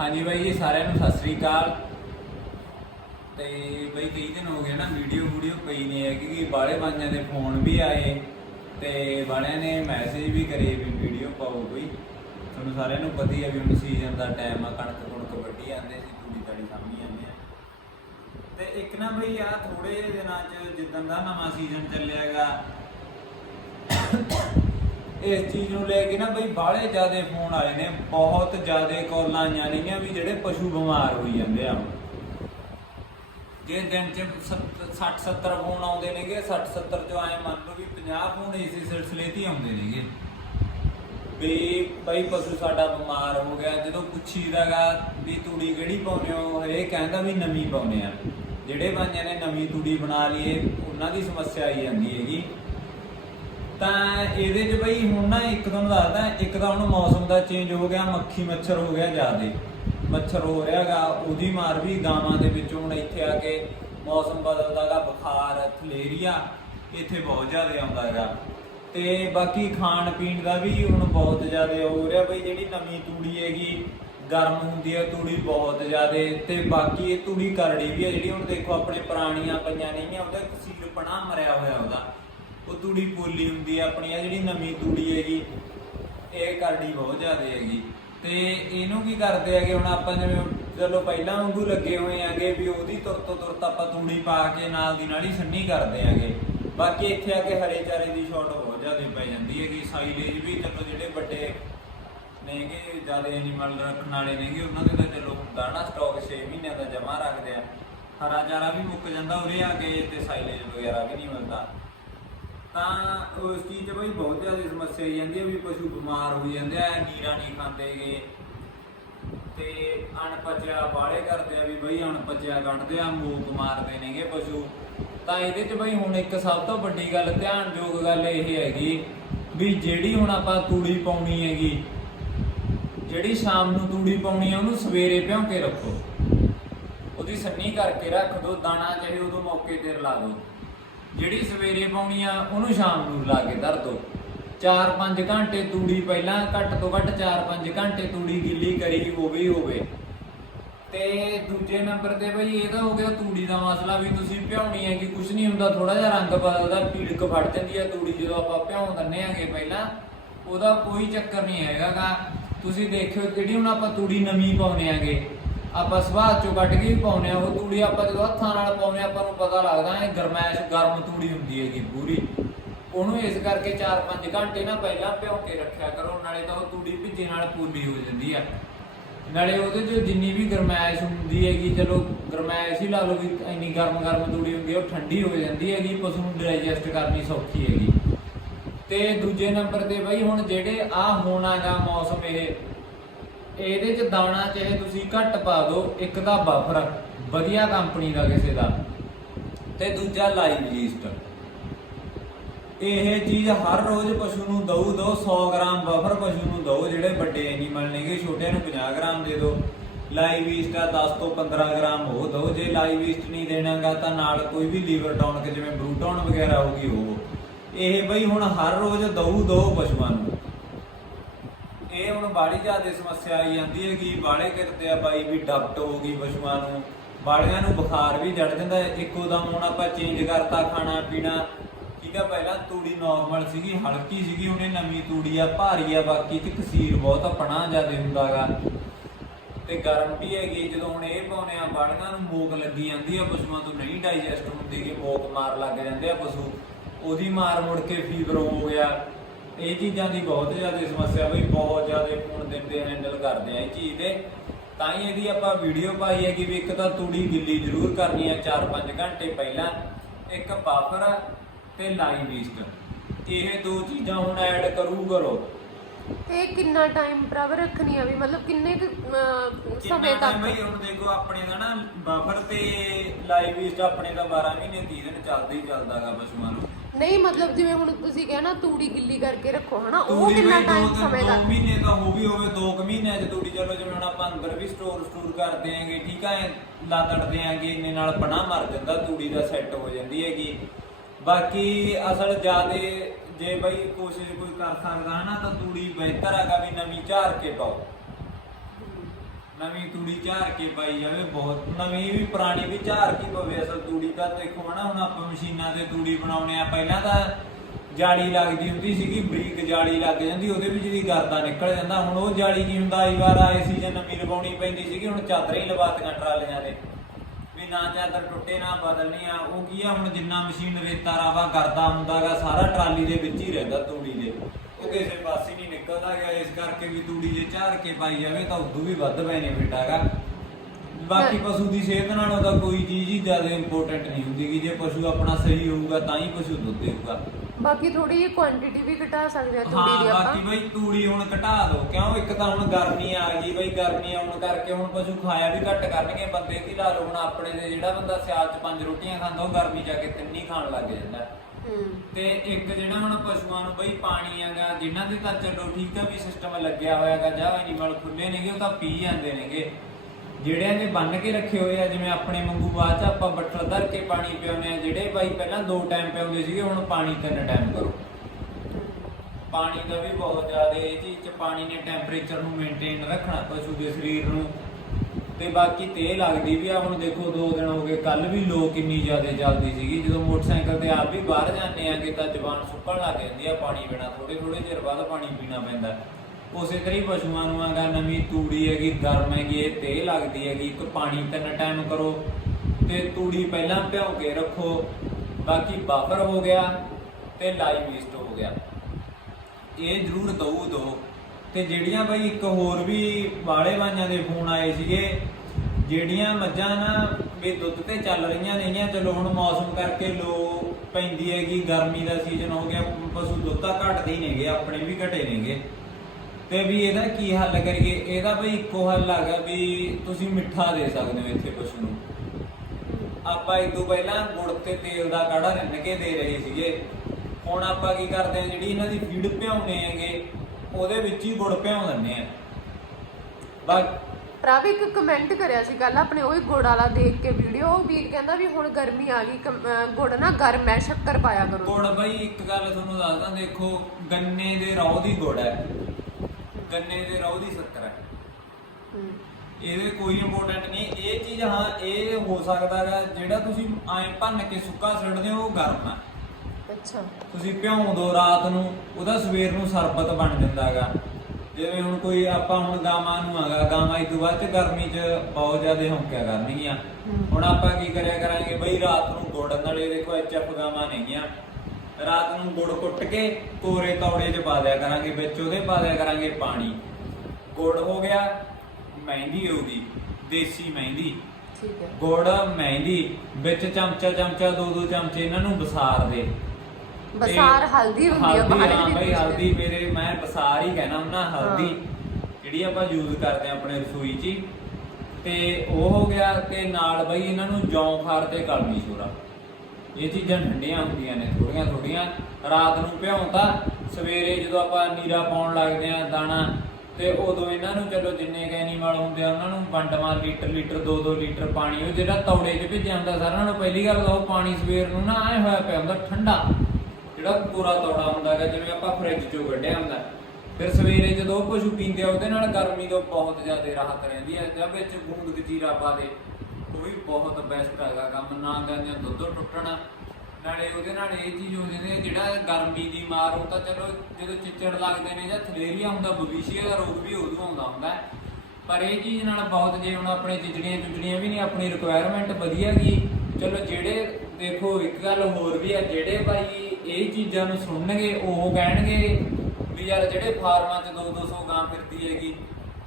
ਹਾਂਜੀ ਬਾਈ ਜੀ, ਸਾਰਿਆਂ ਨੂੰ ਸਤਿ ਸ੍ਰੀ ਅਕਾਲ। ਤੇ ਬਈ ਕਈ ਦਿਨ ਹੋ ਗਏ ਨਾ ਵੀਡੀਓ ਵੀਡੀਓ ਪਈ ਨਹੀਂ ਹੈ ਕਿ ਬਾਲੇ ਬਾਂਝਾਂ ਦੇ ਫੋਨ ਵੀ ਆਏ ਤੇ ਬਾਲਿਆਂ ਨੇ ਮੈਸੇਜ ਵੀ ਕਰੇ ਵੀ ਵੀਡੀਓ ਪਾਓ ਕੋਈ ਤੁਹਾਨੂੰ ਸਾਰਿਆਂ ਨੂੰ ਪਤਾ ਹੀ ਹੈ ਵੀ ਹੁਣ ਸੀਜ਼ਨ ਦਾ ਟਾਈਮ ਆ, ਕਣਕ ਕੁਣਕ ਵੱਢੀ ਜਾਂਦੇ ਸੀ ਪੂਰੀ ਤਾੜੀ ਸਾਂਭੀ ਜਾਂਦੇ ਆ। ਤੇ ਇੱਕ ਨਾ ਬਈ ਆ ਥੋੜੇ ਦਿਨਾਂ ਚ ਜਿੱਦਣ ਦਾ ਨਵਾਂ ਸੀਜ਼ਨ ਚੱਲਿਆਗਾ ਇਸ ਚੀਜ਼ ਨੂੰ ਲੈ ਕੇ ਨਾ ਬਈ ਬਾਹਲੇ ਜ਼ਿਆਦੇ ਫੋਨ ਆਏ ਨੇ, ਬਹੁਤ ਜ਼ਿਆਦੇ ਕਾਲਾਂ ਆਈਆਂ ਨੇਗੀਆਂ ਵੀ ਜਿਹੜੇ ਪਸ਼ੂ ਬਿਮਾਰ ਹੋਈ ਜਾਂਦੇ ਆ। ਜੇ ਦਿਨ ਚ 60 70 ਫੋਨ ਆਉਂਦੇ ਨੇਗੇ 60 70 ਚੋਂ ਆਏ ਮੰਨ ਲਓ ਵੀ 50 ਫੋਨ ਇਸੇ ਸਿਲਸਿਲੇ 'ਤੇ ਆਉਂਦੇ ਨੇਗੇ। ਵੀ ਬਈ ਪਸ਼ੂ ਸਾਡਾ ਬਿਮਾਰ ਹੋ ਗਿਆ, ਜਦੋਂ ਪੁੱਛੀਦਾਗਾ ਵੀ ਤੂੜੀ ਕਿਹੜੀ ਪਾਉਨੇ ਹੋ ਇਹ ਕਹਿੰਦਾ ਵੀ ਨਵੀਂ ਪਾਉਂਦੇ ਆ। ਜਿਹੜੇ ਬਾਈਆਂ ਨੇ ਨਵੀਂ ਤੂੜੀ ਬਣਾ ਲਈਏ ਉਹਨਾਂ ਦੀ ਸਮੱਸਿਆ ਆਈ ਜਾਂਦੀ ਹੈਗੀ। ਤਾਂ ਇਹਦੇ 'ਚ ਬਈ ਹੁਣ ਨਾ ਇੱਕ ਤੁਹਾਨੂੰ ਦੱਸਦਾ, ਇੱਕ ਤਾਂ ਹੁਣ ਮੌਸਮ ਦਾ ਚੇਂਜ ਹੋ ਗਿਆ, ਮੱਖੀ ਮੱਛਰ ਹੋ ਗਿਆ ਜ਼ਿਆਦੇ। ਮੱਛਰ ਹੋ ਰਿਹਾਗਾ, ਉਹਦੀ ਮਾਰ ਵੀ ਗਾਵਾਂ ਦੇ ਵਿੱਚ ਹੁਣ ਇੱਥੇ ਆ ਕੇ ਮੌਸਮ ਬਦਲਦਾਗਾ, ਬੁਖਾਰ ਥਲੇਰੀਆ ਇੱਥੇ ਬਹੁਤ ਜ਼ਿਆਦਾ ਆਉਂਦਾ ਹੈਗਾ। ਤੇ ਬਾਕੀ ਖਾਣ ਪੀਣ ਦਾ ਵੀ ਹੁਣ ਬਹੁਤ ਜ਼ਿਆਦਾ ਹੋ ਰਿਹਾ, ਬਈ ਜਿਹੜੀ ਨਵੀਂ ਤੂੜੀ ਹੈਗੀ, ਗਰਮ ਹੁੰਦੀ ਹੈ ਤੂੜੀ ਬਹੁਤ ਜ਼ਿਆਦਾ, ਤੇ ਬਾਕੀ ਇਹ ਤੂੜੀ ਕਰੜੀ ਵੀ ਹੈ ਜਿਹੜੀ ਹੁਣ ਦੇਖੋ ਆਪਣੇ ਪੁਰਾਣੀਆਂ ਪਈਆਂ ਨਹੀਂਆਂ ਉਹਦਾ ਕਸੀਰ ਪਣਾ ਮਰਿਆ ਹੋਇਆ ਉਹਦਾ। ਉਹ ਤੂੜੀ ਪੋਲੀ ਹੁੰਦੀ ਹੈ ਆਪਣੀ ਆ ਜਿਹੜੀ ਨਵੀਂ ਤੂੜੀ ਹੈਗੀ, ਇਹ ਕਰੜੀ ਬਹੁਤ ਜ਼ਿਆਦਾ ਹੈਗੀ। ਤੇ ਇਹਨੂੰ ਕੀ ਕਰਦੇ ਹੈਗੇ, ਹੁਣ ਆਪਾਂ ਜਿਵੇਂ ਚਲੋ ਪਹਿਲਾਂ ਵਾਂਗੂ ਲੱਗੇ ਹੋਏ ਆਗੇ ਵੀ ਉਹਦੀ ਤੁਰ ਤੁਰਤ ਆਪਾਂ ਤੂੜੀ ਪਾ ਕੇ ਨਾਲ ਦੀ ਨਾਲ ਹੀ ਸੰਨੀ ਕਰਦੇ ਆਗੇ ਬਾਕੀ ਇੱਥੇ ਆ ਕੇ ਹਰੇ ਚਾਰੇ ਦੀ ਸ਼ਾਰਟ ਬਹੁਤ ਜ਼ਿਆਦਾ ਪੈ ਜਾਂਦੀ ਹੈਗੀ। ਸਾਈਲੇਜ ਵੀ ਚਲੋ ਜਿਹੜੇ ਵੱਡੇ ਨੇਗੇ, ਜ਼ਿਆਦਾ ਐਨੀਮਲ ਰੱਖਣ ਵਾਲੇ ਨੇਗੇ, ਉਹਨਾਂ ਦੇ ਤਾਂ ਚਲੋ ਹੁੰਦਾ ਨਾ ਸਟਾਕ 6 ਮਹੀਨਿਆਂ ਦਾ ਜਮਾ ਰੱਖਦੇ ਆ। ਹਰਾ ਚਾਰਾ ਵੀ ਮੁੱਕ ਜਾਂਦਾ ਉਰੇ ਆ ਕੇ ਤੇ ਸਾਈਲੇਜ ਵਗੈਰਾ ਵੀ ਨਹੀਂ ਮਿਲਦਾ। ਤਾਂ ਉਸ ਚੀਜ਼ 'ਚ ਬਈ ਬਹੁਤ ਜ਼ਿਆਦਾ ਸਮੱਸਿਆ ਆਈ ਜਾਂਦੀ ਹੈ ਵੀ ਪਸ਼ੂ ਬਿਮਾਰ ਹੋ ਜਾਂਦੇ ਆ, ਨੀਰਾ ਨਹੀਂ ਖਾਂਦੇਗੇ ਤੇ ਅਣਪਚਿਆ ਬਾਲੇ ਕਰਦੇ ਆ ਵੀ ਬਈ ਅਣਪਚਿਆ ਕੱਢਦੇ ਆ ਮੂਕ ਮਾਰਦੇ ਨੇਗੇ ਪਸ਼ੂ। ਤਾਂ ਇਹਦੇ 'ਚ ਬਈ ਹੁਣ ਇੱਕ ਸਭ ਤੋਂ ਵੱਡੀ ਗੱਲ, ਧਿਆਨਯੋਗ ਗੱਲ ਇਹ ਹੈਗੀ ਵੀ ਜਿਹੜੀ ਹੁਣ ਆਪਾਂ ਤੂੜੀ ਪਾਉਣੀ ਹੈਗੀ, ਜਿਹੜੀ ਸ਼ਾਮ ਨੂੰ ਤੂੜੀ ਪਾਉਣੀ ਆ, ਉਹਨੂੰ ਸਵੇਰੇ ਭਿਉਂ ਕੇ ਰੱਖੋ। ਉਹਦੀ ਸੰਨੀ ਕਰਕੇ ਰੱਖ ਦੋ, ਦਾਣਾ ਚਾਹੇ ਉਦੋਂ ਮੌਕੇ ਤੇ ਰਲਾ ਦਿਓ ਜਿਹੜੀ ਸਵੇਰੇ ਪਾਉਣੀ ਆ, ਉਹਨੂੰ ਸ਼ਾਮ ਨੂੰ ਲਾ ਕੇ ਧਰ ਦਿਓ 4-5 ਘੰਟੇ ਤੂੜੀ ਪਹਿਲਾਂ ਘੱਟ ਤੋਂ ਘੱਟ 4-5 ਘੰਟੇ ਤੂੜੀ ਗਿੱਲੀ ਕਰੀ ਹੋਵੇ ਹੀ ਹੋਵੇ। ਤੇ ਦੂਜੇ ਨੰਬਰ ਤੇ ਬਈ, ਇਹ ਤਾਂ ਹੋ ਗਿਆ ਤੂੜੀ ਦਾ ਮਸਲਾ ਵੀ ਤੁਸੀਂ ਭਿਉਣੀ ਹੈ ਕਿ ਕੁਝ ਨਹੀਂ ਹੁੰਦਾ ਥੋੜਾ ਜਿਹਾ ਰੰਗ ਬਦਲਦਾ ਪੀੜਕ ਫੜ ਜਾਂਦੀ ਹੈ ਤੂੜੀ ਜਦੋਂ ਆਪਾਂ ਭਿਉਂ ਦਿੰਨੇ ਆਗੇ ਪਹਿਲਾਂ, ਉਹਦਾ ਕੋਈ ਚੱਕਰ ਨਹੀਂ ਹੈਗਾਗਾ। ਤੁਸੀਂ ਦੇਖਿਓ ਜਿਹੜੀ ਹੁਣ ਆਪਾਂ ਤੂੜੀ ਨਵੀਂ ਪਾਉਨੇ ਆਗੇ। ਆਪਾਂ ਸਵਾਦ ਚੋਂ ਕੱਢ ਕੇ ਪਾਉਨੇ ਆ, ਉਹ ਤੂੜੀ ਆਪਾਂ ਜਦੋਂ ਹੱਥਾਂ ਨਾਲ ਪਾਉਨੇ ਆਪਾਂ ਨੂੰ ਪਤਾ ਲੱਗਦਾ ਹੈ ਗਰਮੈਸ਼, ਗਰਮ ਤੂੜੀ ਹੁੰਦੀ ਹੈਗੀ ਪੂਰੀ। ਉਹਨੂੰ ਇਸ ਕਰਕੇ 4-5 ਘੰਟੇ ਨਾ ਪਹਿਲਾਂ ਭਿਉਂ ਕੇ ਰੱਖਿਆ ਕਰੋ, ਨਾਲੇ ਤਾਂ ਉਹ ਤੂੜੀ ਭਿੱਜੇ ਨਾਲ ਪੂਰੀ ਹੋ ਜਾਂਦੀ ਆ। ਨਾਲੇ ਉਹਦੇ 'ਚ ਜਿੰਨੀ ਵੀ ਗਰਮੈਸ਼ ਹੁੰਦੀ ਹੈਗੀ, ਚਲੋ ਗਰਮੈਸ਼ ਹੀ ਲਾ ਲਓ ਵੀ ਇੰਨੀ ਗਰਮ ਗਰਮ ਤੂੜੀ ਹੁੰਦੀ ਹੈ ਉਹ ਠੰਡੀ ਹੋ ਜਾਂਦੀ ਹੈਗੀ, ਪਸ਼ੂ ਨੂੰ ਡਾਈਜੈਸਟ ਕਰਨੀ ਸੌਖੀ ਹੈਗੀ। ਤੇ ਦੂਜੇ ਨੰਬਰ ਤੇ ਬਈ ਹੁਣ ਜਿਹੜੇ ਆ ਹੋਣਾਗਾ ਮੌਸਮ ਇਹ ਇਹਦੇ 'ਚ ਦਾਣਾ ਚਾਹੇ ਤੁਸੀਂ ਘੱਟ ਪਾ ਦਿਓ, ਇੱਕ ਤਾਂ ਬਫਰ ਵਧੀਆ ਕੰਪਨੀ ਦਾ ਕਿਸੇ ਦਾ। ਤੇ ਦੂਜਾ ਲਾਈਵ ਈਸਟ ਇਹ ਚੀਜ਼ ਹਰ ਰੋਜ਼ ਪਸ਼ੂ ਨੂੰ ਦਊ, ਦੋ 100 ਗ੍ਰਾਮ ਬਫਰ ਪਸ਼ੂ ਨੂੰ ਦਊ, ਜਿਹੜੇ ਵੱਡੇ ਐਨੀਮਲ ਨੇਗੇ, ਛੋਟਿਆਂ ਨੂੰ 50 ਗ੍ਰਾਮ ਦੇ ਦਿਓ। ਲਾਈਵ ਈਸਟ ਆ 10 ਤੋਂ 15 ਗ੍ਰਾਮ ਉਹ ਦਓ ਜੇ ਲਾਈਵ ਈਸਟ ਨਹੀਂ ਦੇਣਾਗਾ, ਤਾਂ ਨਾਲ ਕੋਈ ਵੀ ਲੀਵਰ ਟੌਨਕ, ਜਿਵੇਂ ਬਰੂਟੌਨ ਵਗੈਰਾ ਹੋਗੀ ਉਹ। ਇਹ ਬਈ ਹੁਣ ਹਰ ਰੋਜ਼ ਦਊ ਦੋ ਪਸ਼ੂਆਂ ਨੂੰ। ਬਾੜੀ ਜ਼ਿਆਦਾ ਸਮੱਸਿਆ ਆਈ ਜਾਂਦੀ ਹੈ ਬਾੜੇ ਕਰਦੇ ਆ ਬਾਈ ਵੀ ਡਬਟ ਹੋ ਗਈ ਪਸ਼ੂਆਂ ਨੂੰ, ਬਾੜੀਆਂ ਨੂੰ ਬੁਖਾਰ ਵੀ ਚੜ ਜਾਂਦਾ ਇੱਕੋ ਦਮ ਹੁਣ ਆਪਾਂ ਚੇਂਜ ਕਰਤਾ ਖਾਣਾ ਪੀਣਾ। ਠੀਕ ਆ, ਪਹਿਲਾਂ ਤੂੜੀ ਨਾਰਮਲ ਸੀਗੀ, ਹਲਕੀ ਸੀਗੀ ਉਹਨੇ ਨਵੀਂ ਤੂੜੀ ਆ, ਭਾਰੀ ਆ, ਬਾਕੀ ਤੇ ਕਸੀਰ ਬਹੁਤ ਆਪਣਾ ਜ਼ਿਆਦਾ ਹੁੰਦਾਗਾ। ਤੇ ਗਰਮ ਵੀ ਹੈਗੀ, ਜਦੋਂ ਹੁਣ ਇਹ ਪਾਉਨੇ ਆ, ਬਾੜੀਆਂ ਨੂੰ ਮੋਕ ਲੱਗੀ ਜਾਂਦੀ ਆ, ਪਸ਼ੂਆਂ ਤੋਂ ਨਹੀਂ ਡਾਈਜੈਸਟ ਹੁੰਦੀ ਕਿ ਮੋਕ ਮਾਰ ਲੱਗ ਜਾਂਦੇ ਆ ਪਸ਼ੂ। ਉਹਦੀ ਮਾਰ ਮੁੜ ਕੇ ਫੀਵਰ ਹੋ ਗਿਆ। ਇਹ ਚੀਜ਼ਾਂ ਦੀ ਬਹੁਤ ਜ਼ਿਆਦਾ ਸਮੱਸਿਆ ਬਈ ਬਹੁਤ ਜ਼ਿਆਦਾ ਫੋਨ ਦਿੰਦੇ ਹੈਂਡਲ ਕਰਦੇ ਆ ਇਹ ਚੀਜ਼ ਦੇ। ਤਾਂ ਹੀ ਇਹਦੀ ਆਪਾਂ ਵੀਡੀਓ ਪਾਈ ਹੈ ਕਿ ਵੀ ਇੱਕ ਤਾਂ ਤੂੜੀ ਗਿੱਲੀ ਜ਼ਰੂਰ ਕਰਨੀ ਹੈ 4-5 ਘੰਟੇ ਪਹਿਲਾਂ ਇੱਕ ਬਾਫਰ ਤੇ ਲਾਈਵ ਈਸਟ ਇਹ ਦੋ ਚੀਜ਼ਾਂ ਹੁਣ ਐਡ ਕਰੂ ਕਰੋ। ਤੇ ਕਿੰਨਾ ਟਾਈਮ ਬਰਾਬਰ ਰੱਖਣੀ ਆ ਵੀ ਮਤਲਬ ਕਿੰਨੇ ਸਮੇਂ ਤੱਕ? ਬਈ ਹੁਣ ਦੇਖੋ ਆਪਣੇ ਦਾ ਨਾ ਬਾਫਰ ਤੇ ਲਾਈਵ ਈਸਟ ਆਪਣੇ ਦਾ 12 ਮਹੀਨੇ 30 ਦਿਨ ਚੱਲਦਾ ਹੀ ਚੱਲਦਾਗਾ ਪਸ਼ੂਆਂ ਨੂੰ। ਨਹੀਂ ਮਤਲਬ ਜਿਵੇਂ ਹੁਣ ਤੁਸੀਂ ਕਿਹਾ ਨਾ ਤੂੜੀ ਗਿੱਲੀ ਕਰਕੇ ਰੱਖੋ ਹਨਾ? ਉਹ ਕਿੰਨਾ ਟਾਈਮ ਸਮੇਂ ਦੋ ਮਹੀਨੇ ਤਾਂ ਹੋ ਵੀ ਹੋਵੇ 2 ਮਹੀਨਿਆਂ ਚ ਤੂੜੀ ਚਲੋ ਜਿਵੇਂ ਹੁਣ ਆਪਾਂ ਅੰਦਰ ਵੀ ਸਟੋਰ ਸਟੋਰ ਕਰਦੇ ਆਂਗੇ ਠੀਕ ਆ ਲਾ ਦੜਦੇ ਆਂਗੇ ਇੰਨੇ ਨਾਲ ਪਣਾ ਮਰ ਜਾਂਦਾ ਤੂੜੀ ਦਾ ਸੈੱਟ ਹੋ ਜਾਂਦੀ ਹੈਗੀ। ਬਾਕੀ ਅਸਲ ਜਿਆਦੇ ਜੇ ਬਈ ਕੋਸ਼ਿਸ਼ ਕੋਈ ਕਰ ਸਕਦਾ ਨਾ ਤਾਂ ਤੂੜੀ ਬਿਹਤਰ ਹੈਗਾ ਵੀ ਨਵੀਂ ਝਾੜ ਕੇ ਪਾਓ। ਨਵੀਂ ਤੂੜੀ ਝਾਰ ਕੇ ਪਾਈ ਜਾਵੇ ਬਹੁਤ। ਨਵੀਂ ਵੀ ਪੁਰਾਣੀ ਵੀ ਝਾਰ ਕੇ ਪਵੇ ਅਸਲ ਤੂੜੀ ਤਾਂ ਦੇਖੋ ਹਨਾ, ਹੁਣ ਆਪਾਂ ਮਸ਼ੀਨਾਂ ਤੇ ਤੂੜੀ ਬਣਾਉਣੇ ਆ। ਪਹਿਲਾਂ ਤਾਂ ਜਾਲੀ ਲੱਗਦੀ ਹੁੰਦੀ ਸੀਗੀ, ਬਰੀਕ ਜਾਲੀ ਲੱਗ ਜਾਂਦੀ, ਉਹਦੇ ਵਿੱਚ ਦੀ ਗਰਦਾ ਨਿਕਲ ਜਾਂਦਾ। ਹੁਣ ਉਹ ਜਾਲੀ ਕੀ ਹੁੰਦਾ, ਆਈ ਵਾਰ ਆਏ ਸੀ ਜਾਂ ਨਵੀਂ ਲਵਾਉਣੀ ਪੈਂਦੀ ਸੀਗੀ, ਹੁਣ ਚਾਦਰਾਂ ਹੀ ਲਵਾਤੀਆਂ ਟਰਾਲੀਆਂ ਦੇ ਵੀ ਨਾ ਚਾਦਰ ਟੁੱਟੇ, ਨਾ ਬਦਲਣੀ ਆ। ਉਹ ਕੀ ਆ, ਹੁਣ ਜਿੰਨਾ ਮਸ਼ੀਨ ਰੇਤਾ ਰਾਵਾ ਕਰਦਾ ਹੁੰਦਾਗਾ, ਸਾਰਾ ਟਰਾਲੀ ਦੇ ਵਿੱਚ ਹੀ ਰਹਿੰਦਾ ਤੂੜੀ ਦੇ। ਉਹ ਕਿਸੇ ਪਾਸੇ ਨਹੀਂ ਨਿਕਲਦਾ ਗਿਆ ਇਸ ਕਰਕੇ ਵੀ ਤੂੜੀ ਜੇ ਝਾੜ ਕੇ ਪਾਈ ਜਾਵੇ ਤਾਂ ਉਦੋਂ ਵੀ ਵੱਧ ਬੈਨੀਫਿਟ ਹੈਗਾ ਬਾਕੀ ਪਸ਼ੂ ਦੀ ਸਿਹਤ ਨਾਲੋਂ ਤਾਂ ਕੋਈ ਚੀਜ਼ ਹੀ ਜ਼ਿਆਦਾ ਇੰਪੋਰਟੈਂਟ ਨਹੀਂ ਹੁੰਦੀ ਕਿ ਜੇ ਪਸ਼ੂ ਆਪਣਾ ਸਹੀ ਹੋਊਗਾ ਤਾਂ ਹੀ ਪਸ਼ੂ ਦੁੱਧ ਦੇਊਗਾ। ਬਾਕੀ ਥੋੜੀ ਜਿਹੀ ਕੁਆਂਟੀਟੀ ਵੀ ਘਟਾ ਸਕਦੇ ਆ ਤੂੜੀ ਹਾਂ ਦੀ ਬਾਕੀ ਆਪਾਂ ਬਈ ਤੂੜੀ ਹੁਣ ਘਟਾ ਦਿਓ ਕਿਉਂ? ਇੱਕ ਤਾਂ ਹੁਣ ਗਰਮੀ ਆ ਗਈ ਬਈ ਗਰਮੀ ਆਉਣ ਕਰਕੇ ਹੁਣ ਪਸ਼ੂ ਖਾਇਆ ਵੀ ਘੱਟ ਕਰਨਗੇ। ਬੰਦੇ ਦੀ ਲਾ ਲਓ ਹੁਣ ਆਪਣੇ ਦੇ ਜਿਹੜਾ ਬੰਦਾ ਸਿਆਲ 'ਚ ਪੰਜ ਰੋਟੀਆਂ ਖਾਂਦਾ ਉਹ ਗਰਮੀ ਆ ਕੇ ਤਿੰਨ ਹੀ ਖਾਣ ਲੱਗ ਜਾਂਦਾ। ਹੂੰ। ਤੇ ਇੱਕ ਜਿਹੜਾ ਹੁਣ ਪਸ਼ੂਆਂ ਨੂੰ ਬਈ ਪਾਣੀ ਆਗਾ ਜਿਨ੍ਹਾਂ ਦੇ ਤਾਂ ਚਲੋ ਠੀਕ ਆ ਵੀ ਸਿਸਟਮ ਲੱਗਿਆ ਹੋਇਆਗਾ ਜਾਂ ਐਨੀਮਲ ਖੁੱਲੇ ਨੇਗੇ ਉਹ ਤਾਂ ਪੀ ਜਾਂਦੇ ਨੇਗੇ। ਜਿਹੜਿਆਂ ਦੇ ਬੰਨ ਕੇ ਰੱਖੇ ਹੋਏ ਆ, ਜਿਵੇਂ ਆਪਣੇ ਵਾਂਗੂ ਬਾਅਦ ਚ ਆਪਾਂ ਬੱਠਲ ਧਰ ਕੇ ਪਾਣੀ ਪਿਆਉਂਦੇ ਆ, ਜਿਹੜੇ ਬਾਈ ਪਹਿਲਾਂ ਦੋ ਟਾਈਮ ਪਿਆਉਂਦੇ ਸੀਗੇ, ਹੁਣ ਪਾਣੀ ਤਿੰਨ ਟਾਈਮ ਕਰੋ। ਪਾਣੀ ਦਾ ਵੀ ਬਹੁਤ ਜ਼ਿਆਦਾ ਇਹ ਚੀਜ਼ ਚ ਪਾਣੀ ਨੇ ਟੈਂਪਰੇਚਰ ਨੂੰ ਮੇਨਟੇਨ ਰੱਖਣਾ ਪਸ਼ੂ ਦੇ ਸਰੀਰ ਨੂੰ। ਤੇ ਬਾਕੀ ਤੇ ਲੱਗਦੀ ਵੀ ਆ, ਹੁਣ ਦੇਖੋ ਦੋ ਦਿਨ ਹੋ ਗਏ ਕੱਲ ਵੀ ਲੋ ਕਿੰਨੀ ਜ਼ਿਆਦਾ ਚੱਲਦੀ ਸੀਗੀ, ਜਦੋਂ ਮੋਟਰਸਾਈਕਲ ਤੇ ਆਪ ਵੀ ਬਾਹਰ ਜਾਂਦੇ ਆਗੇ ਤਾਂ ਜ਼ਬਾਨ ਸੁੱਕਣ ਲੱਗ ਜਾਂਦੀ ਆ, ਪਾਣੀ ਬਿਨਾ ਥੋੜੇ ਥੋੜੇ ਚਿਰ ਬਾਅਦ ਪਾਣੀ ਪੀਣਾ ਪੈਂਦਾ। ਉਸੇ ਤਰ੍ਹਾਂ ਹੀ ਪਸ਼ੂਆਂ ਨੂੰ ਆਗਾ ਨਵੀਂ ਤੂੜੀ ਹੈਗੀ, ਗਰਮ ਹੈਗੀ, ਇਹ ਤੇ ਲੱਗਦੀ ਹੈਗੀ, ਇੱਕ ਪਾਣੀ ਤਿੰਨ ਟਾਈਮ ਕਰੋ ਤੇ ਤੂੜੀ ਪਹਿਲਾਂ ਭਿਉਂ ਕੇ ਰੱਖੋ, ਬਾਕੀ ਬਫਰ ਹੋ ਗਿਆ ਤੇ ਲਾਈਵ ਈਸਟ ਹੋ ਗਿਆ। ਇਹ ਜ਼ਰੂਰ ਦਊ ਦੋ। ਤੇ ਜਿਹੜੀਆਂ ਬਈ ਇੱਕ ਹੋਰ ਵੀ ਬਾਲੇ ਬਾਈਆਂ ਦੇ ਫੋਨ ਆਏ ਸੀਗੇ, ਜਿਹੜੀਆਂ ਮੱਝਾਂ ਨਾ ਵੀ ਦੁੱਧ ਤੇ ਚੱਲ ਰਹੀਆਂ ਨੇਗੀਆਂ, ਚਲੋ ਹੁਣ ਮੌਸਮ ਕਰਕੇ ਲੋ ਪੈਂਦੀ ਹੈਗੀ, ਗਰਮੀ ਦਾ ਸੀਜ਼ਨ ਹੋ ਗਿਆ, ਪਸ਼ੂ ਦੁੱਧ ਤਾਂ ਘਟਦੇ ਹੀ ਨੇਗੇ, ਆਪਣੇ ਵੀ ਘਟੇ ਨੇਗੇ। ਤੇ ਵੀ ਇਹਦਾ ਕੀ ਹੱਲ ਕਰੀਏ? ਇਹਦਾ ਬਈ ਇੱਕੋ ਹੱਲ ਹੈਗਾ ਵੀ ਤੁਸੀਂ ਮਿੱਠਾ ਦੇ ਸਕਦੇ ਹੋ ਇੱਥੇ ਪਸ਼ੂ ਨੂੰ। ਆਪਾਂ ਇਹ ਤੋਂ ਪਹਿਲਾਂ ਗੁੜ ਤੇ ਤੇਲ ਦਾ ਕਾੜਾ ਰਿੰਨ ਕੇ ਦੇ ਰਹੇ ਸੀਗੇ। ਹੁਣ ਆਪਾਂ ਕੀ ਕਰਦੇ ਆ ਜਿਹੜੀ ਇਹਨਾਂ ਦੀ ਫੀਡ ਭਿਆਉਣੇ ਹੈਗੇ ਉਹਦੇ ਵਿੱਚ ਹੀ ਗੁੜ ਭਿਆਉ ਦਿੰਦੇ ਆ। ਬਸ। ਪ੍ਰਭ ਇੱਕ ਕਮੈਂਟ ਕਰਿਆ ਸੀ ਕੱਲ ਆਪਣੇ ਉਹ ਗੁੜ ਵਾਲਾ ਦੇਖ ਕੇ ਵੀਡੀਓ ਉਹ ਵੀਰ ਕਹਿੰਦਾ ਵੀ ਹੁਣ ਗਰਮੀ ਆ ਗਈ ਕਮ- ਅਹ ਗੁੜ ਨਾ ਗਰਮ ਹੈ ਸ਼ੱਕਰ ਪਾਇਆ ਕਰੋ। ਗੁੜ ਬਈ ਇੱਕ ਗੱਲ ਤੁਹਾਨੂੰ ਦੱਸਦਾ ਦੇਖੋ ਗੰਨੇ ਦੇ ਰੌ ਦੀ ਗੁੜ ਹੈ। ਗੰਨੇ ਦੇ ਰੌ ਦੀ ਸ਼ੱਕਰ ਹੈ। ਹੂੰ। ਇਹਦੇ ਕੋਈ ਇੰਪੋਰਟੈਂਟ ਨਹੀਂ ਇਹ ਚੀਜ਼ ਹਾਂ ਇਹ ਹੋ ਸਕਦਾ ਹੈ ਜਿਹੜਾ ਤੁਸੀਂ ਐਂ ਭੰਨ ਕੇ ਸੁੱਕਾ ਛੱਡਦੇ ਹੋ ਉਹ ਗਰਮ ਹੈ ਅੱਛਾ। ਤੁਸੀਂ ਭਿਉਂ ਦੋ ਰਾਤ ਨੂੰ ਉਹਦਾ ਸਵੇਰ ਨੂੰ ਸਰਬਤ ਬਣ ਜਾਂਦਾਗਾ ਜਿਵੇਂ ਹੁਣ ਕੋਈ ਆਪਾਂ ਹੁਣ ਗਾਵਾਂ ਨੂੰ ਆਗਾ ਗਾਵਾਂ ਇਸ ਤੋਂ ਬਾਅਦ ਚ ਗਰਮੀ ਚ ਬਹੁਤ ਜ਼ਿਆਦਾ ਹੌਂਕਿਆ ਕਰਨਗੀਆਂ। ਹੁਣ ਆਪਾਂ ਕੀ ਕਰਿਆ ਕਰਾਂਗੇ ਬਈ ਰਾਤ ਨੂੰ ਗੁੜ ਨਾਲੇ ਦੇਖੋ ਐਚਐਫ ਗਾਵਾਂ ਨੇਗੀਆਂ। ਰਾਤ ਨੂੰ ਗੁੜ ਕੁੱਟ ਕੇ ਕੋਰੇ ਤੌੜੇ 'ਚ ਪਾ ਦਿਆ ਕਰਾਂਗੇ ਵਿੱਚ ਉਹਦੇ ਪਾ ਦਿਆ ਕਰਾਂਗੇ ਪਾਣੀ ਗੁੜ ਹੋ ਗਿਆ ਮਹਿੰਦੀ ਹੋਊਗੀ ਦੇਸੀ ਮਹਿੰਦੀ ਠੀਕ ਹੈ ਗੁੜ ਮਹਿੰਦੀ ਵਿੱਚ ਚਮਚਾ ਚਮਚਾ ਦੋ ਦੋ ਚਮਚੇ ਇਹਨਾਂ ਨੂੰ ਬਸਾਰ ਦੇ ਬਸਾਰ ਹਲਦੀ ਹੁੰਦੀ ਆ ਹਲਦੀ, ਬਾਹਰ ਹਾਂ ਬਈ। ਹਲਦੀ ਮੇਰੇ ਮੈਂ ਬਸਾਰ ਹੀ ਕਹਿਣਾ ਹੁੰਦਾ ਹਲਦੀ ਹਾਂ। ਜਿਹੜੀ ਆਪਾਂ ਯੂਜ਼ ਕਰਦੇ ਆ ਆਪਣੇ ਰਸੋਈ 'ਚ ਹੀ। ਤੇ ਉਹ ਹੋ ਗਿਆ ਤੇ ਨਾਲ ਬਈ ਇਹਨਾਂ ਨੂੰ ਜੌਂ ਖਾਰ ਤੇ ਕਲਮੀ ਛੋਰਾ ਇਹ ਚੀਜ਼ਾਂ ਠੰਡੀਆਂ ਹੁੰਦੀਆਂ ਨੇ ਥੋੜੀਆਂ ਥੋੜੀਆਂ ਰਾਤ ਨੂੰ ਭਿਉਂਤਾ ਸਵੇਰੇ ਜਦੋਂ ਆਪਾਂ ਨੀਰਾ ਪਾਉਣ ਲੱਗਦੇ ਆ ਦਾਣਾ, ਤੇ ਉਦੋਂ ਇਹਨਾਂ ਨੂੰ ਚਲੋ ਜਿੰਨੇ ਕ ਐਨੀਮਲ ਹੁੰਦੇ ਆ, ਉਹਨਾਂ ਨੂੰ ਵੰਡ ਲੀਟਰ ਲੀਟਰ 2-2 ਲੀਟਰ ਪਾਣੀ, ਉਹ ਜਿਹੜਾ ਤੌੜੇ 'ਚ ਭੇਜਿਆ ਹੁੰਦਾ ਸਾਰਿਆਂ ਨਾਲੋਂ ਪਹਿਲੀ ਗੱਲ ਤਾਂ ਉਹ ਪਾਣੀ ਸਵੇਰ ਨੂੰ ਨਾ ਐ ਹੋਇਆ ਪਿਆ ਹੁੰਦਾ ਠੰਡਾ। ਜਿਹੜਾ ਪੂਰਾ ਤੌੜਾ ਹੁੰਦਾ ਹੈਗਾ, ਜਿਵੇਂ ਆਪਾਂ ਫ੍ਰਿਜ 'ਚੋਂ ਕੱਢਿਆ ਹੁੰਦਾ। ਫਿਰ ਸਵੇਰੇ ਜਦੋਂ ਉਹ ਪਸ਼ੂ ਪੀਂਦੇ ਆ, ਉਹਦੇ ਨਾਲ ਗਰਮੀ ਤੋਂ ਬਹੁਤ ਜ਼ਿਆਦਾ ਰਾਹਤ ਰਹਿੰਦੀ ਹੈ ਜਾਂ ਵਿੱਚ ਗੂੰਦ ਕਚੀਰਾ ਪਾ ਦੇ। ਉਹ ਵੀ ਬਹੁਤ ਬੈਸਟ ਹੈਗਾ ਕੰਮ, ਨਾ ਕਹਿੰਦੇ ਦੁੱਧ ਟੁੱਟਣਾ। ਨਾਲੇ ਉਹਦੇ ਨਾਲ ਇਹ ਚੀਜ਼ ਹੋ ਜਾਂਦੀ ਹੈ, ਜਿਹੜਾ ਗਰਮੀ ਦੀ ਮਾਰ ਉਹ ਤਾਂ ਚਲੋ ਜਦੋਂ ਚਿੱਚੜ ਲੱਗਦੇ ਨੇ ਜਾਂ ਥਲੇਰੀਆ ਹੁੰਦਾ ਬਵੀਸ਼ੀਆ ਦਾ ਰੋਗ ਵੀ ਉਦੋਂ ਆਉਂਦਾ ਹੁੰਦਾ ਪਰ ਇਹ ਚੀਜ਼ ਨਾਲ ਬਹੁਤ ਜੇ ਹੁਣ ਆਪਣੇ ਚਿਚੜੀਆਂ ਚੁਚੜੀਆਂ ਵੀ ਨਹੀਂ, ਆਪਣੀ ਰਿਕੁਆਇਰਮੈਂਟ ਵਧੀਆ ਗਈ ਚਲੋ ਜਿਹੜੇ, ਦੇਖੋ ਇੱਕ ਗੱਲ ਹੋਰ ਵੀ ਆ, ਜਿਹੜੇ ਭਾਈ ਇਹ ਚੀਜ਼ਾਂ ਨੂੰ ਸੁਣਨਗੇ, ਉਹ ਕਹਿਣਗੇ ਵੀ ਯਾਰ ਜਿਹੜੇ ਫਾਰਮਾਂ 'ਚ 2-200 ਗਾਂ ਫਿਰਦੀ ਹੈਗੀ,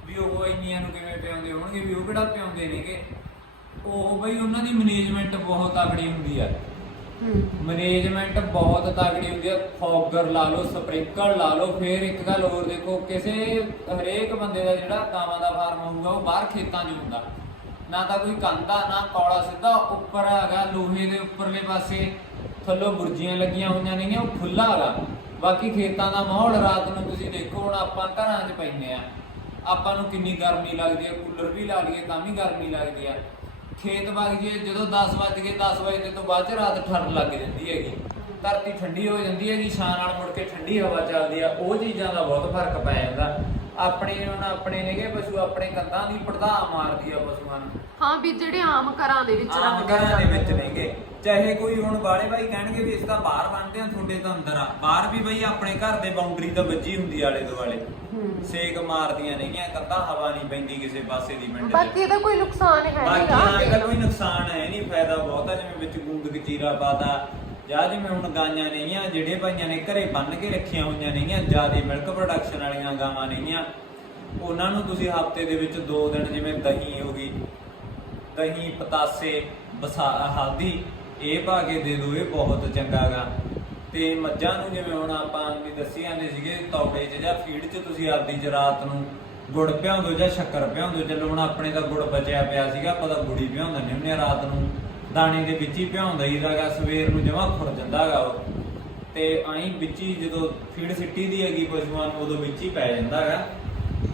ਵੀ ਉਹ ਇੰਨੀਆਂ ਨੂੰ ਕਿਵੇਂ ਪਿਆਉਂਦੇ ਹੋਣਗੇ, ਵੀ ਉਹ ਕਿਹੜਾ ਪਿਆਉਂਦੇ ਨੇਗੇ? ਉਹ ਬਈ ਉਹਨਾਂ ਦੀ ਮੈਨੇਜਮੈਂਟ ਬਹੁਤ ਤਕੜੀ ਹੁੰਦੀ ਆ। ਹੂੰ। ਮੈਨੇਜਮੈਂਟ ਬਹੁਤ ਤਗੜੀ ਹੁੰਦੀ ਹੈ ਫੌਗਰ ਲਾ ਲਓ ਸਪ੍ਰਿੰਕਲ ਲਾ ਲਓ ਫਿਰ ਇੱਕ ਗੱਲ ਹੋਰ ਦੇਖੋ ਕਿਸੇ ਹਰੇਕ ਬੰਦੇ ਦਾ ਜਿਹੜਾ ਗਾਵਾਂ ਦਾ ਫਾਰਮ ਹੋਊਗਾ ਉਹ ਬਾਹਰ ਖੇਤਾਂ 'ਚ ਹੁੰਦਾ। ਨਾ ਤਾਂ ਕੋਈ ਕੰਧਾ ਨਾ ਕੌਲਾ ਸਿੱਧਾ ਉੱਪਰ ਹੈਗਾ ਲੋਹੇ ਦੇ ਉੱਪਰਲੇ ਪਾਸੇ। ਥੱਲੋਂ ਬੁਰਜੀਆਂ ਲੱਗੀਆਂ ਹੋਈਆਂ ਨੇਗੀਆਂ ਉਹ ਖੁੱਲਾ ਹੈਗਾ ਬਾਕੀ ਖੇਤਾਂ ਦਾ ਮਾਹੌਲ ਰਾਤ ਨੂੰ ਤੁਸੀਂ ਦੇਖੋ ਹੁਣ ਆਪਾਂ ਘਰਾਂ 'ਚ ਪੈਂਦੇ ਆ। ਆਪਾਂ ਨੂੰ ਕਿੰਨੀ ਗਰਮੀ ਲੱਗਦੀ ਹੈ ਕੂਲਰ ਵੀ ਲਾ ਲਈਏ ਤਾਂ ਵੀ ਗਰਮੀ ਲੱਗਦੀ ਆ। ਖੇਤ ਵਗ ਜੇ, ਜਦੋਂ 10 ਵੱਜ ਗਏ 10 ਵਜੇ ਤੋਂ ਬਾਅਦ ਚ ਰਾਤ ਠੰਡ ਲੱਗ ਜਾਂਦੀ ਹੈਗੀ। ਧਰਤੀ ਠੰਡੀ ਹੋ ਜਾਂਦੀ ਹੈਗੀ, ਛਾਂ ਨਾਲ ਮੁੜ ਕੇ ਠੰਡੀ ਹਵਾ ਚੱਲਦੀ ਆ, ਉਹ ਚੀਜ਼ਾਂ ਦਾ ਬਹੁਤ ਫ਼ਰਕ ਪੈ ਜਾਂਦਾ। ਆਪਣੇ ਹੁਣ ਆਪਣੇ ਨੇਗੇ ਪਸ਼ੂ ਆਪਣੇ ਕੰਧਾਂ ਦੀ ਪੜਦਾ ਮਾਰਦੀ ਆ ਪਸ਼ੂਆਂ ਨੂੰ। ਹਾਂ ਵੀ ਜਿਹੜੇ ਆਮ ਘਰਾਂ ਦੇ ਵਿੱਚ ਆਮ ਰੱਖਦੇ ਘਰਾਂ ਦੇ ਵਿੱਚ। ਨੇਗੇ। ਚਾਹੇ ਕੋਈ ਹੁਣ ਬਾਲੇ ਬਾਈ ਕਹਿਣਗੇ ਵੀ ਇਸ ਤਾਂ ਬਾਹਰ ਬੰਨਦੇ ਆ ਤੁਹਾਡੇ ਤਾਂ ਅੰਦਰ ਆ। ਬਾਹਰ ਵੀ ਬਈ ਆਪਣੇ ਘਰ ਦੇ ਬਾਉਂਡਰੀ ਤਾਂ ਵੱਜੀ ਹੁੰਦੀ ਆਲੇ ਦੁਆਲੇ। ਸੇਕ ਮਾਰਦੀਆਂ ਨੇਗੀਆਂ ਕੰਧਾਂ ਹਵਾ ਨਹੀਂ ਪੈਂਦੀ ਕਿਸੇ ਪਾਸੇ ਦੀ ਪਿੰਡ ਬਾਕੀ ਇਹਦਾ ਕੋਈ ਨੁਕਸਾਨ ਹੈ ਬਾਕੀ ਨਹੀਂਗਾ ਹਾਂ ਇਹਦਾ ਕੋਈ ਨੁਕਸਾਨ ਹੈ ਨਹੀਂ ਫਾਇਦਾ ਬਹੁਤ ਆ ਜਿਵੇਂ ਵਿੱਚ ਗੂੰਦ ਕਚੀਰਾ ਪਾਤਾ ਜਾਂ ਜਿਵੇਂ ਹੁਣ ਗਾਈਆਂ ਨੇਗੀਆਂ ਜਿਹੜੇ ਭਾਈਆਂ ਨੇ ਘਰੇ ਬੰਨ ਕੇ ਰੱਖੀਆਂ ਹੋਈਆਂ ਨੇਗੀਆਂ, ਜਿਆਦੇ ਮਿਲਕ ਪ੍ਰੋਡਕਸ਼ਨ ਵਾਲੀਆਂ ਗਾਵਾਂ ਨੇਗੀਆਂ, ਉਹਨਾਂ ਨੂੰ ਤੁਸੀਂ ਹਫ਼ਤੇ ਦੇ ਵਿੱਚ 2 ਦਿਨ ਜਿਵੇਂ ਦਹੀਂ ਹੋ ਗਈ, ਦਹੀਂ, ਪਤਾਸੇ, ਬਸਾ, ਹਲਦੀ, ਇਹ ਪਾ ਕੇ ਦੇ ਦੋ ਇਹ ਬਹੁਤ ਚੰਗਾ ਗਾ। ਤੇ ਮੱਝਾਂ ਨੂੰ ਜਿਵੇਂ ਹੁਣ ਆਪਾਂ ਵੀ ਦੱਸੀ ਜਾਂਦੇ ਸੀਗੇ, ਤੌੜੇ 'ਚ ਜਾਂ ਫੀਡ 'ਚ ਤੁਸੀਂ ਆਪਦੀ ਚ ਰਾਤ ਨੂੰ ਗੁੜ ਭਿਉਂਦੋ ਜਾਂ ਸ਼ੱਕਰ ਭਿਉਂਦੋ ਜਦੋਂ ਹੁਣ ਆਪਣੇ ਦਾ ਗੁੜ ਬਚਿਆ ਪਿਆ ਸੀਗਾ, ਆਪਾਂ ਤਾਂ ਗੁੜੀ ਭਿਉਂ ਦਿੰਦੇ ਹੁੰਦੇ ਆ ਰਾਤ ਨੂੰ। ਦਾਣੇ ਦੇ ਵਿੱਚ ਹੀ ਭਿਉਂ ਦਈਦਾਗਾ, ਸਵੇਰ ਨੂੰ ਜਮਾ ਖੁਰ ਜਾਂਦਾਗਾ ਉਹ। ਤੇ ਆਈ ਵਿੱਚ ਹੀ ਜਦੋਂ ਫੀਡ ਸਿੱਟੀ ਦੀ ਹੈਗੀ ਪਸ਼ੂਆਂ ਨੂੰ, ਉਦੋਂ ਵਿੱਚ ਹੀ ਪੈ ਜਾਂਦਾਗਾ।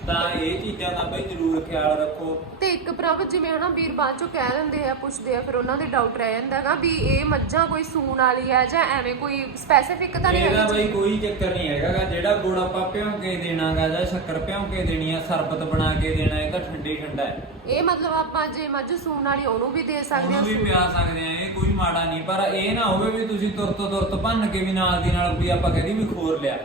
ਤਾਂ ਇਹ ਚੀਜ਼ਾਂ ਦਾ ਬਈ ਜ਼ਰੂਰ ਖਿਆਲ ਰੱਖੋ। ਤੇ ਇੱਕ ਪ੍ਰਭ ਜਿਵੇਂ ਹਨਾ ਵੀਰ ਬਾਅਦ ਚੋਂ ਕਹਿ ਦਿੰਦੇ ਆ ਪੁੱਛਦੇ ਆ ਫਿਰ ਉਹਨਾਂ ਦੇ ਡਾਊਟ ਰਹਿ ਜਾਂਦਾਗਾ ਵੀ ਇਹ ਮੱਝਾਂ ਕੋਈ ਸੂਣ ਵਾਲੀ ਹੈ ਜਾਂ ਐਵੇਂ ਕੋਈ ਸਪੈਸੀਫਿਕ ਤਾਂ ਨਹੀਂ ਇਹਦਾ ਹੈਗੀ? ਬਈ? ਕੋਈ ਚੱਕਰ ਨਹੀਂ ਹੈਗਾ ਗਾ। ਜਿਹੜਾ ਗੁੜ ਆਪਾਂ ਭਿਉਂ ਕੇ ਦੇਣਾਗਾ ਜਾਂ ਸ਼ੱਕਰ ਭਿਉਂ ਕੇ ਦੇਣੀ ਆ ਸਰਬਤ ਬਣਾ ਕੇ ਦੇਣਾ ਇਹ ਤਾਂ ਠੰਡੀ ਠੰਡਾ ਹੈ। ਇਹ ਮਤਲਬ ਆਪਾਂ ਜੇ ਮੱਝ ਸੂਣ ਵਾਲੀ ਉਹਨੂੰ ਵੀ ਦੇ ਸਕਦੇ ਉਹਨੂੰ ਵੀ ਪਿਆ ਸਕਦੇ ਆ ਇਹ ਕੋਈ ਮਾੜਾ ਨਹੀਂ। ਪਰ ਇਹ ਨਾ ਹੋਵੇ ਵੀ ਤੁਸੀਂ ਤੁਰਤ ਤੁਰਤ ਭੰਨ ਕੇ ਵੀ ਨਾਲ ਦੀ ਨਾਲ ਵੀ ਆਪਾਂ ਕਹਿੰਦੀ ਵੀ ਖੋਰ ਲਿਆ।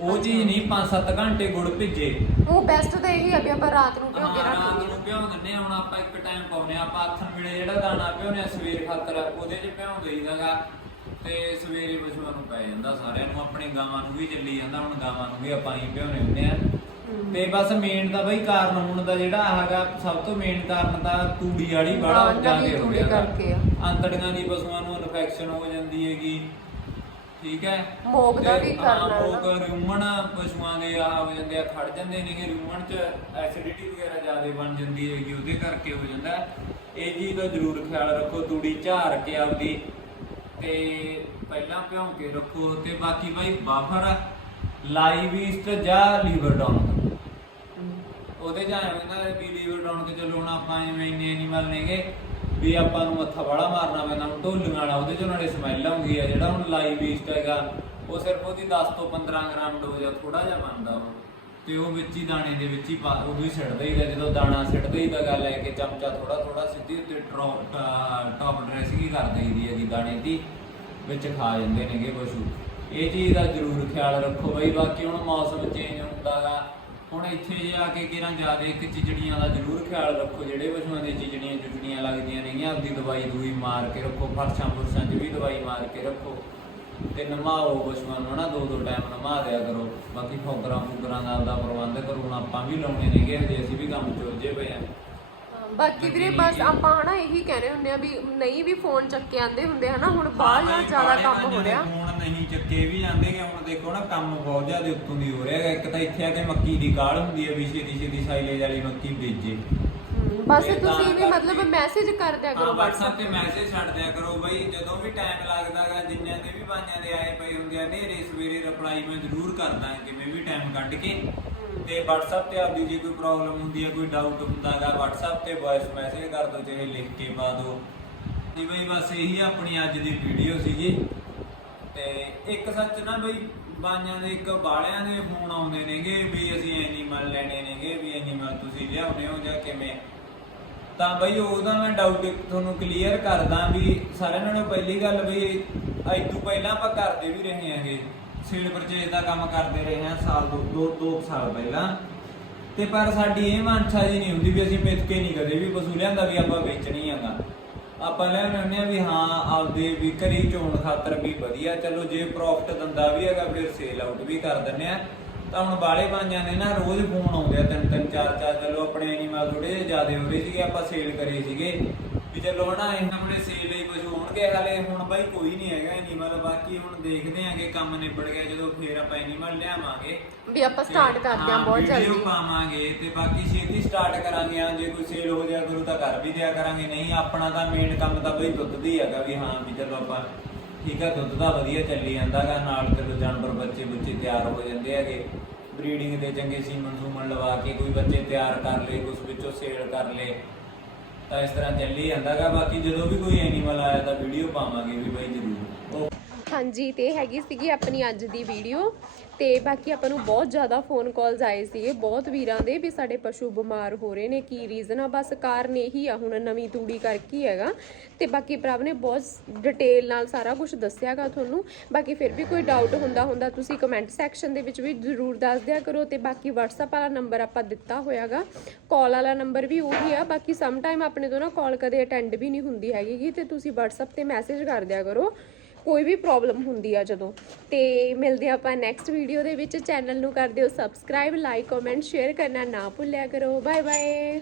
ਉਹ ਚੀਜ਼ ਨਹੀਂ 5-7 ਘੰਟੇ ਗੁੜ ਭਿੱਜੇ ਉਹ ਬੈਸਟ ਤਾਂ ਇਹੀ ਆ ਵੀ ਆਪਾਂ ਰਾਤ ਨੂੰ ਭਿਓ ਕੇ ਹਾਂ, ਰਾਤ ਨੂੰ ਭਿਉਂ ਦਿੰਨੇ ਹੁਣ ਆਪਾਂ ਇੱਕ ਟਾਈਮ ਪਾਉਨੇ ਆਪਾਂ ਅੱਥਨ ਵੇਲੇ ਜਿਹੜਾ ਦਾਣਾ ਭਿਉਨੇ ਆ ਸਵੇਰ ਖਾਤਰ ਉਹਦੇ 'ਚ ਭਿਉਂ ਦੇਈਦਾਗਾ ਤੇ ਸਵੇਰੇ ਪਸ਼ੂਆਂ ਨੂੰ ਪੈ ਜਾਂਦਾ ਸਾਰਿਆਂ ਨੂੰ ਆਪਣੇ ਗਾਵਾਂ ਨੂੰ ਵੀ ਚੱਲੀ ਜਾਂਦਾ ਹੁਣ ਗਾਵਾਂ ਨੂੰ ਵੀ ਆਪਾਂ ਹੀ ਭਿਉਨੇ ਹੁੰਦੇ ਆ ਤੇ ਬਸ ਮੇਨ ਤਾਂ ਬਈ ਕਾਰਨ ਹੋਣ ਦਾ ਜਿਹੜਾ ਹੈਗਾ ਸਭ ਤੋਂ ਮੇਨ ਕਾਰਨ ਤਾਂ ਤੂੜੀ ਵਾਲੀ ਹਾਂ, ਬੜਾ ਹੋ ਤੂੜੀ ਗਿਆ ਗਾ। ਕਰਕੇ ਆ। ਅੰਤੜੀਆਂ ਦੀ ਪਸ਼ੂਆਂ ਨੂੰ ਇਨਫੈਕਸ਼ਨ ਹੋ ਜਾਂਦੀ ਹੈਗੀ ਠੀਕ ਹੈ? ਮੋਗ ਦਾ ਵੀ ਹਾਂ, ਕਰਨਾ ਮੋਗ ਰਿਊਮਣ ਪਸ਼ੂਆਂ ਦੇ ਆ ਹੋ ਜਾਂਦੇ ਆ ਖੜ ਜਾਂਦੇ ਨੇਗੇ ਰਿਊਮਣ ਚ ਐਸਿਡਿਟੀ ਵਗੈਰਾ ਜ਼ਿਆਦਾ ਬਣ ਜਾਂਦੀ ਹੈਗੀ ਉਹਦੇ ਕਰਕੇ ਹੋ ਜਾਂਦਾ। ਇਹ ਚੀਜ਼ ਦਾ ਜ਼ਰੂਰ ਖਿਆਲ ਰੱਖੋ ਤੂੜੀ ਝਾੜ ਕੇ ਆਪਦੀ ਤੇ ਪਹਿਲਾਂ ਭਿਉਂ ਕੇ ਰੱਖੋ ਤੇ ਬਾਕੀ ਬਾਈ ਬਾਫਰ ਲਾਈਵ ਈਸਟ ਜਾਂ ਲੀਵਰ ਡਾਊਨ ਉਹਦੇ ਜਾਂ ਇਹਨਾਂ ਦੇ ਵੀ ਲੀਵਰ ਡਾਊਨ ਤੇ ਚਲੋ ਹੁਣ ਆਪਾਂ ਐਵੇਂ ਇੰਨੇ ਐਨੀਮਲ ਨੇਗੇ ਵੀ ਆਪਾਂ ਨੂੰ ਮੱਥਾ ਵਾਲਾ ਮਾਰਨਾ ਪੈਂਦਾ, ਹੁਣ ਢੋਲੀਆਂ ਵਾਲਾ, ਉਹਦੇ ਚੋਂ ਨਾਲੇ ਸਮੈਲ ਆਉਂਦੀ ਆ, ਜਿਹੜਾ ਹੁਣ ਲਾਈ ਈਸਟ ਹੈਗਾ, ਉਹ ਸਿਰਫ ਉਹਦੀ 10 ਤੋਂ 15 ਗ੍ਰਾਮ ਡੋਜ਼ ਆ ਥੋੜਾ ਜਿਹਾ ਬਣਦਾ ਉਹ। ਤੇ ਉਹ ਵਿੱਚ ਹੀ ਦਾਣੇ ਦੇ ਵਿੱਚ ਹੀ ਪਾ, ਉਹ ਹੀ ਸਿੱਟਦਾ ਹੀ ਦਾ ਜਦੋਂ ਦਾਣਾ ਸਿੱਟਦਾ ਹੀ ਦਾ ਗੱਲ ਲੈ ਕੇ ਚਮਚਾ ਥੋੜਾ ਥੋੜਾ ਸਿੱਧੀ ਉੱਤੇ ਟੌਪ ਡਰੈਸਿੰਗ ਹੀ ਕਰ ਦਈਦੀ ਹੈ ਜੀ ਦਾਣੇ ਦੀ, ਵਿੱਚ ਖਾ ਜਾਂਦੇ ਨੇਗੇ ਪਸ਼ੂ। ਇਹ ਚੀਜ਼ ਦਾ ਜ਼ਰੂਰ ਖਿਆਲ ਰੱਖੋ ਬਈ, ਬਾਕੀ ਹੁਣ ਮੌਸਮ ਚੇਂਜ ਹੁੰਦਾ ਹੁੰਦਾਗਾ ਹੁਣ ਇੱਥੇ ਜੇ ਆ ਕੇ ਕਿਰਾਂ ਰਹੇ ਕਿ ਚਿਜੜੀਆਂ ਦਾ ਜ਼ਰੂਰ ਖਿਆਲ ਰੱਖੋ ਜਿਹੜੇ ਪਸ਼ੂਆਂ ਦੇ ਚਿਜੜੀਆਂ ਚੁਚੜੀਆਂ ਲੱਗਦੀਆਂ ਰਹੀਆਂ ਆਪਦੀ ਦਵਾਈ ਦੂਈ ਮਾਰ ਕੇ ਰੱਖੋ ਫਰਸ਼ਾਂ ਫੁਰਸ਼ਾਂ 'ਚ ਵੀ ਦਵਾਈ ਮਾਰ ਕੇ ਰੱਖੋ ਤੇ ਨਮਾਓ ਪਸ਼ੂਆਂ ਨੂੰ ਨਾ ਦੋ ਦੋ ਟਾਈਮ ਨਮਾ ਦਿਆ ਕਰੋ। ਬਾਕੀ ਫੋਕਰਾਂ ਫੁਕਰਾਂ ਦਾ ਆਪਦਾ ਪ੍ਰਬੰਧ ਕਰੋ ਹੁਣ ਆਪਾਂ ਵੀ ਲਾਉਣੇ ਨੇਗੇ ਜੇ ਅਸੀਂ ਵੀ ਕੰਮ 'ਚ ਉਲਝੇ ਪਏ ਆ। ਹਾਂ, ਬਾਕੀ ਵੀਰੇ ਬਸ ਆਪਾਂ ਹਨਾ ਇਹੀ ਕਹਿੰਦੇ ਹੁੰਦੇ ਆ ਵੀ ਨਹੀਂ ਵੀ ਫੋਨ ਚੱਕੇ ਆਂਦੇ ਹੁੰਦੇ ਹਨਾ ਹੁਣ ਬਾਹਰ ਹਾਂ, ਜ਼ਿਆਦਾ ਕੰਮ ਹੋ ਰਿਹਾ। ਫੋਨ ਨਹੀਂ ਚੱਕੇ ਵੀ ਜਾਂਦੇ ਕਿ ਹੁਣ ਦੇਖੋ ਨਾ ਕੰਮ ਬਹੁਤ ਜ਼ਿਆਦਾ ਉੱਤੋਂ ਦੀ ਹੋ ਰਿਹਾ ਇੱਕ ਤਾਂ ਇੱਥੇ ਆ ਕੇ ਮੱਕੀ ਦੀ ਕਾਲ ਹੁੰਦੀ ਹੈ ਵੀ ਛੇਤੀ ਛੇਤੀ ਸਾਈਲੇਜ ਵਾਲੀ ਮੱਕੀ ਬੀਜੇ ਬਸ ਤੁਸੀਂ ਵੀ ਮਤਲਬ ਮੈਸੇਜ ਕਰ ਦਿਆ ਕਰੋ WhatsApp ਤੇ ਮੈਸੇਜ ਛੱਡ ਦਿਆ ਕਰੋ ਬਈ ਜਦੋਂ ਵੀ ਟਾਈਮ ਲੱਗਦਾਗਾ ਜਿੰਨਿਆਂ ਦੇ ਵੀ ਬਾਈਆਂ ਦੇ ਆਏ ਪਏ ਹੁੰਦੇ ਆ ਨੇਰੇ ਸਵੇਰੇ ਰਿਪਲਾਈ ਮੈਂ ਜ਼ਰੂਰ ਕਰਦਾ ਕਿਵੇਂ ਵੀ ਟਾਈਮ ਕੱਢ ਕੇ। ਤੇ WhatsApp ਤੇ ਆਪਦੀ ਜੇ ਕੋਈ ਪ੍ਰੋਬਲਮ ਹੁੰਦੀ ਹੈ ਕੋਈ ਡਾਊਟ ਹੁੰਦਾ ਹੁੰਦਾਗਾ WhatsApp ਤੇ ਵੌਇਸ ਮੈਸੇਜ ਕਰ ਦਿਓ ਚਾਹੇ ਲਿਖ ਕੇ ਪਾ ਦਿਓ ਜੀ ਬਈ ਬਸ ਇਹੀ ਆਪਣੀ ਅੱਜ ਦੀ ਵੀਡੀਓ ਸੀਗੀ। ਤੇ ਇੱਕ ਸੱਚ ਨਾ ਬਈ, ਬਾਈਆਂ ਦੇ ਇੱਕ ਬਾਲਿਆਂ ਦੇ ਫੋਨ ਆਉਂਦੇ ਨੇਗੇ ਵੀ ਅਸੀਂ ਐਨੀਮਲ ਲੈਣੇ ਨੇਗੇ, ਵੀ ਐਨੀਮਲ ਤੁਸੀਂ ਲਿਆਉਣੇ ਹੋ ਜਾਂ ਕਿਵੇਂ। ਤਾਂ ਬਈ ਉਹਦਾ ਮੈਂ ਡਾਊਟ ਤੁਹਾਨੂੰ ਕਲੀਅਰ ਕਰਦਾ ਵੀ ਸਾਰਿਆਂ ਨਾਲੋਂ ਪਹਿਲੀ ਗੱਲ ਬਈ ਅੱਜ ਤੋਂ ਪਹਿਲਾਂ ਆਪਾਂ ਕਰਦੇ ਵੀ ਰਹੇ ਹਾਂਗੇ ਸੇਲ ਪਰਚੇਜ ਦਾ ਕੰਮ ਕਰਦੇ ਰਹੇ ਹਾਂ ਸਾਲ ਦੋ ਦੋ ਦੋ ਸਾਲ ਪਹਿਲਾਂ। ਤੇ ਪਰ ਸਾਡੀ ਇਹ ਮਨਸ਼ਾ ਜੀ ਨਹੀਂ ਹੁੰਦੀ ਵੀ ਅਸੀਂ ਵੇਚ ਨਹੀਂ ਕਦੇ ਵੀ ਪਸ਼ੂ ਲਿਆਂਦਾ ਵੀ ਆਪਾਂ ਵੇਚਣੀ ਆਗਾ ਆਪਾਂ ਲੈ ਲੈਣੇ ਆ ਵੀ ਹਾਂ, ਆਪਦੇ ਵੀ ਘਰੀ ਚੋਣ ਖਾਤਰ ਵੀ ਵਧੀਆ। ਚਲੋ ਜੇ ਪ੍ਰੋਫਿਟ ਦਿੰਦਾ ਵੀ ਹੈਗਾ, ਫਿਰ ਸੇਲ ਆਊਟ ਵੀ ਕਰ ਦਿੰਨੇ ਆ ਤਾਂ ਹੁਣ ਬਾਲੇ ਬਾਂਜਾਂ ਨੇ ਨਾ ਰੋਜ਼ ਫੋਨ ਆਉਂਦੇ ਆ, ਤਿੰਨ ਤਿੰਨ, ਚਾਰ ਚਾਰ। ਚਲੋ ਆਪਣੇ ਐਨੀਮਲ ਥੋੜੇ ਜਿਹੇ ਜ਼ਿਆਦੇ ਹੋ ਰਹੇ ਸੀਗੇ, ਆਪਾਂ ਸੇਲ ਕਰੇ ਸੀਗੇ। ਵੀ ਚਲੋ ਨਾ ਇਹ ਆਪਣੇ ਹੋਣਗੇ ਹਲੇ ਹੁਣ ਬਾਈ ਕੋਈ ਨਹੀਂ ਹੈਗਾ ਐਨੀਮਲ ਬਾਕੀ ਹੁਣ ਦੇਖਦੇ ਆਂਗੇ ਕੰਮ ਨਿਬੜ ਗਿਆ ਜਦੋਂ ਫੇਰ ਆਪਾਂ ਐਨੀਮਲ ਲਿਆਵਾਂਗੇ। ਵੀ ਆਪਾਂ ਸਟਾਰਟ ਕਰਦੇ ਹਾਂ ਬਹੁਤ ਜਲਦੀ। ਪਾਵਾਂਗੇ ਤੇ ਬਾਕੀ ਛੇਤੀ ਸਟਾਰਟ ਕਰਾਂਗੇ ਆ ਜੇ ਕੋਈ ਸੇਲ ਹੋ ਜਾਇਆ ਕਰੂ ਤਾਂ ਕਰ ਵੀ ਦਿਆ ਕਰਾਂਗੇ ਨਹੀਂ ਆਪਣਾ ਤਾਂ ਮੇਨ ਕੰਮ ਤਾਂ ਬਈ ਦੁੱਧ ਦੀ ਹੈਗਾ ਵੀ ਹਾਂ ਵੀ ਚਲੋ ਆਪਾਂ ਠੀਕ ਹੈ ਦੁੱਧ ਦਾ ਵਧੀਆ ਚੱਲੀ ਜਾਂਦਾਗਾ ਨਾਲ ਚਲੋ ਜਾਨਵਰ ਬੱਚੇ ਬੱਚੇ ਤਿਆਰ ਹੋ ਜਾਂਦੇ ਹੈਗੇ ਬਰੀਡਿੰਗ ਦੇ ਚੰਗੇ ਸੀਮਨ ਸੂਮਨ ਲਵਾ ਕੇ ਕੋਈ ਬੱਚੇ ਤਿਆਰ ਕਰ ਲਏ ਕੁਝ ਵਿੱਚੋਂ ਸੇਲ ਕਰ ਲਏ ਤਾਂ ਇਸ ਤਰ੍ਹਾਂ ਚੱਲੀ ਜਾਂਦਾਗਾ ਬਾਕੀ ਜਦੋਂ ਵੀ ਕੋਈ ਐਨੀਮਲ ਆਇਆ ਤਾਂ ਵੀਡੀਓ ਪਾਵਾਂਗੇ ਵੀ ਬਈ ਜ਼ਰੂਰ। ਹਾਂਜੀ, ਤੇ ਹੈਗੀ ਸੀਗੀ ਆਪਣੀ ਅੱਜ ਦੀ ਵੀਡੀਓ ਤੇ ਬਾਕੀ ਆਪਾਂ ਨੂੰ ਬਹੁਤ ਜ਼ਿਆਦਾ ਫੋਨ ਕਾਲਸ ਆਏ ਸੀਗੇ, ਬਹੁਤ ਵੀਰਾਂ ਦੇ ਵੀ ਸਾਡੇ ਪਸ਼ੂ ਬਿਮਾਰ ਹੋ ਰਹੇ ਨੇ, ਕੀ ਰੀਜ਼ਨ ਆ, ਬਸ ਕਾਰਨ ਇਹੀ ਆ, ਹੁਣ ਨਵੀਂ ਤੂੜੀ ਕਰਕੇ ਹੀ ਹੈਗਾ। ਤੇ ਬਾਕੀ ਪ੍ਰਭ ਨੇ ਬਹੁਤ ਡਿਟੇਲ ਨਾਲ ਸਾਰਾ ਕੁਝ ਦੱਸਿਆਗਾ ਤੁਹਾਨੂੰ। ਬਾਕੀ ਫਿਰ ਵੀ ਕੋਈ ਡਾਊਟ ਹੁੰਦਾ ਹੁੰਦਾ ਤੁਸੀਂ ਕਮੈਂਟ ਸੈਕਸ਼ਨ ਦੇ ਵਿੱਚ ਵੀ ਜ਼ਰੂਰ ਦੱਸ ਦਿਆ ਕਰੋ। ਤੇ ਬਾਕੀ WhatsApp ਵਾਲਾ ਨੰਬਰ ਆਪਾਂ ਦਿੱਤਾ ਹੋਇਆਗਾ ਕਾਲ ਵਾਲਾ ਨੰਬਰ ਵੀ ਉਹੀ ਆ, ਬਾਕੀ ਸਮ ਟਾਈਮ ਆਪਣੇ ਤੋਂ ਨਾ ਕਾਲ ਕਦੇ ਅਟੈਂਡ ਵੀ ਨਹੀਂ ਹੁੰਦੀ ਹੈਗੀ ਗੀ, ਤੇ ਤੁਸੀਂ WhatsApp ਤੇ ਮੈਸੇਜ ਕਰ ਦਿਆ ਕਰੋ। ਕੋਈ ਵੀ ਪ੍ਰੋਬਲਮ ਹੁੰਦੀ ਆ ਜਦੋਂ। ਤੇ ਮਿਲਦੇ ਆਪਾਂ ਨੈਕਸਟ ਵੀਡੀਓ ਦੇ ਵਿੱਚ। ਚੈਨਲ ਨੂੰ ਕਰ ਦਿਓ ਸਬਸਕ੍ਰਾਈਬ ਲਾਈਕ ਕਮੈਂਟ ਸ਼ੇਅਰ ਕਰਨਾ ਨਾ ਭੁੱਲਿਆ ਕਰੋ। Bye bye